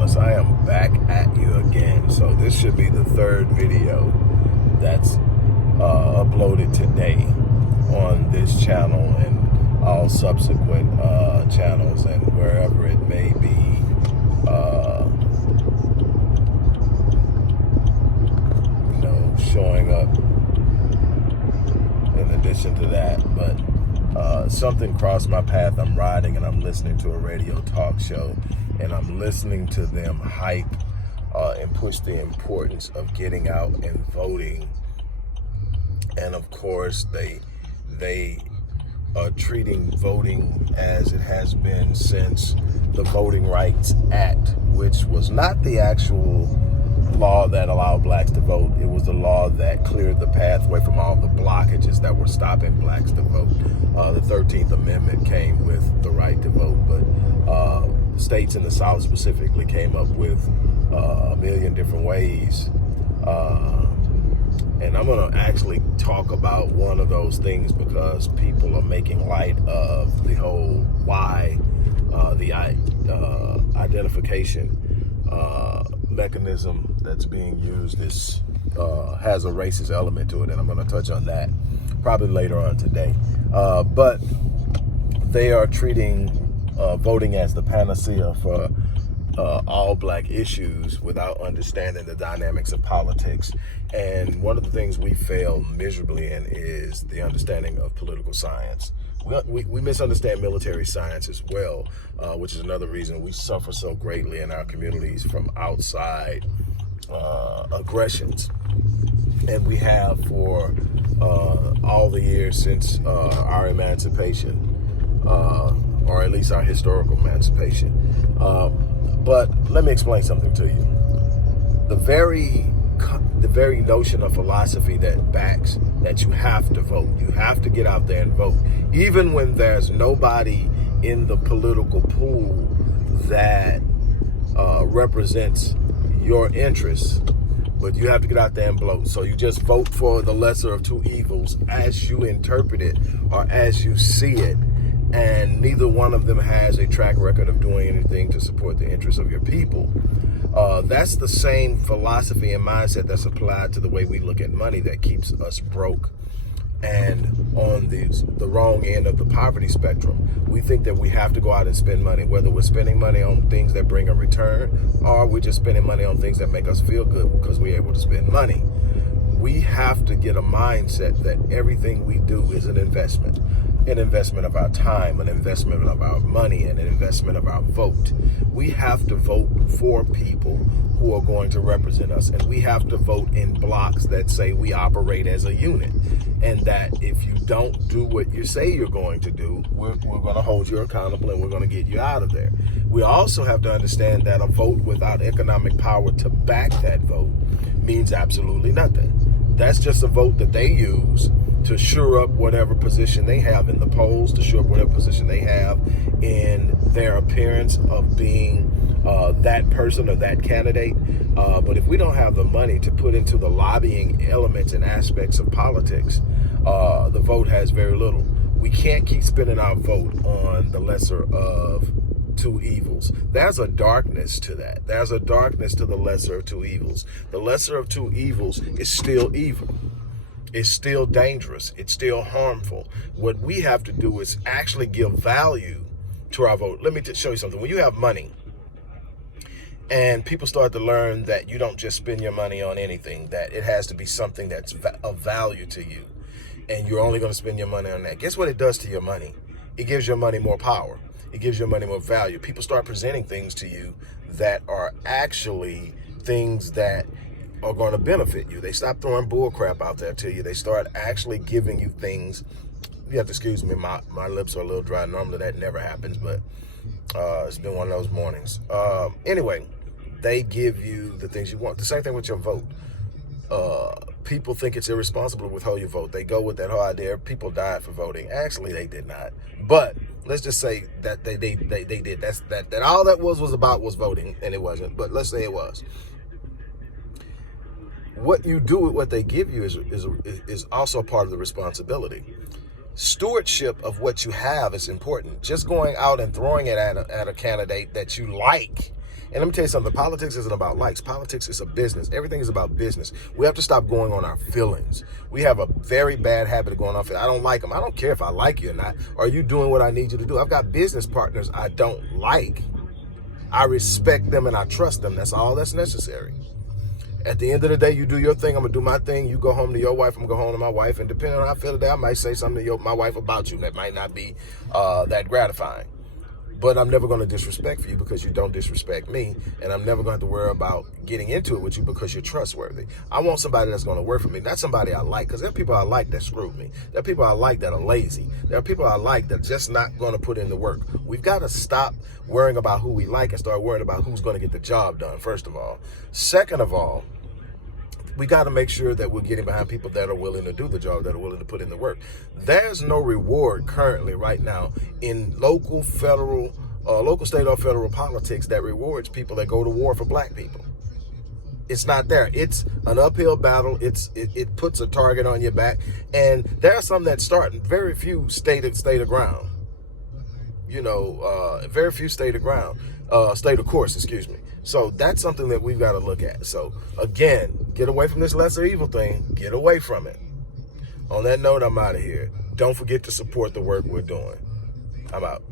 Wallace. I am back at you again. So this should be the third video that's uploaded today on this channel and all subsequent channels and wherever it may be. Showing up in addition to that, but something crossed my path. I'm riding and I'm listening to a radio talk show, and I'm listening to them hype and push the importance of getting out and voting. And of course, they are treating voting as it has been since the Voting Rights Act, which was not the actual law that allowed blacks to vote. It was the law that cleared the pathway from all the blockages that were stopping blacks to vote. The 13th Amendment came with the right to vote, but states in the South specifically came up with a million different ways. And I'm going to actually talk about one of those things because people are making light of the whole why the identification mechanism that's being used has a racist element to it, and I'm going to touch on that probably later on today. But they are treating voting as the panacea for all black issues without understanding the dynamics of politics. And one of the things we fail miserably in is the understanding of political science. We misunderstand military science as well, which is another reason we suffer so greatly in our communities from outside aggressions. And we have for all the years since our emancipation, or at least our historical emancipation. But let me explain something to you. The very notion of philosophy that backs that you have to vote, you have to get out there and vote, even when there's nobody in the political pool that represents your interests, but you have to get out there and vote. So you just vote for the lesser of two evils as you interpret it or as you see it. And neither one of them has a track record of doing anything to support the interests of your people. That's the same philosophy and mindset that's applied to the way we look at money that keeps us broke and on the wrong end of the poverty spectrum. We think that we have to go out and spend money, whether we're spending money on things that bring a return or we're just spending money on things that make us feel good because we're able to spend money. We have to get a mindset that everything we do is an investment of our time, an investment of our money, and an investment of our vote. We have to vote for people who are going to represent us, and we have to vote in blocks that say we operate as a unit, and that if you don't do what you say you're going to do, we're going to hold you accountable and we're going to get you out of there. We also have to understand that a vote without economic power to back that vote means absolutely nothing. That's just a vote that they use to shore up whatever position they have in the polls, to shore up whatever position they have in their appearance of being that person or that candidate. But if we don't have the money to put into the lobbying elements and aspects of politics, the vote has very little. We can't keep spending our vote on the lesser of two evils. There's a darkness to that. There's a darkness to the lesser of two evils. The lesser of two evils is still evil. It's still dangerous. It's still harmful. What we have to do is actually give value to our vote. Let me show you something. When you have money and people start to learn that you don't just spend your money on anything, that it has to be something that's of value to you, and you're only going to spend your money on that, guess what it does to your money? It gives your money more power. It gives your money more value. People start presenting things to you that are actually things that are going to benefit you. They stop throwing bull crap out there to you. They start actually giving you things. You have to excuse me, my lips are a little dry. Normally that never happens, but it's been one of those mornings. Anyway, they give you the things you want. The same thing with your vote. People think it's irresponsible to withhold your vote. They go with that whole idea. People died for voting. Actually, they did not. But let's just say that they did. That all that was about was voting, and it wasn't. But let's say it was. What you do with what they give you is also part of the responsibility. Stewardship of what you have is important. Just going out and throwing it at a candidate that you like And let me tell you something, politics isn't about likes. Politics is a business. Everything is about business. We have to stop going on our feelings. We have a very bad habit of going off. I don't like them. I don't care if I like you or not. Are you doing what I need you to do? I've got business partners I don't like. I respect them and I trust them. That's all that's necessary. At the end of the day, you do your thing, I'm going to do my thing. You go home to your wife, I'm going to go home to my wife. And depending on how I feel today, I might say something to my wife about you that might not be that gratifying. But I'm never going to disrespect you because you don't disrespect me. And I'm never going to have to worry about getting into it with you because you're trustworthy. I want somebody that's going to work for me, not somebody I like. Because there are people I like that screwed me. There are people I like that are lazy. There are people I like that are just not going to put in the work. We've got to stop worrying about who we like and start worrying about who's going to get the job done, first of all. Second of all, we got to make sure that we're getting behind people that are willing to do the job, that are willing to put in the work. There's no reward currently right now in local, federal, state, or federal politics that rewards people that go to war for black people. It's not there. It's an uphill battle. It puts a target on your back. And there are some that start, very few state of ground. Very few state of course, excuse me. So that's something that we've got to look at. So again, get away from this lesser evil thing. Get away from it. On that note, I'm out of here. Don't forget to support the work we're doing. I'm out.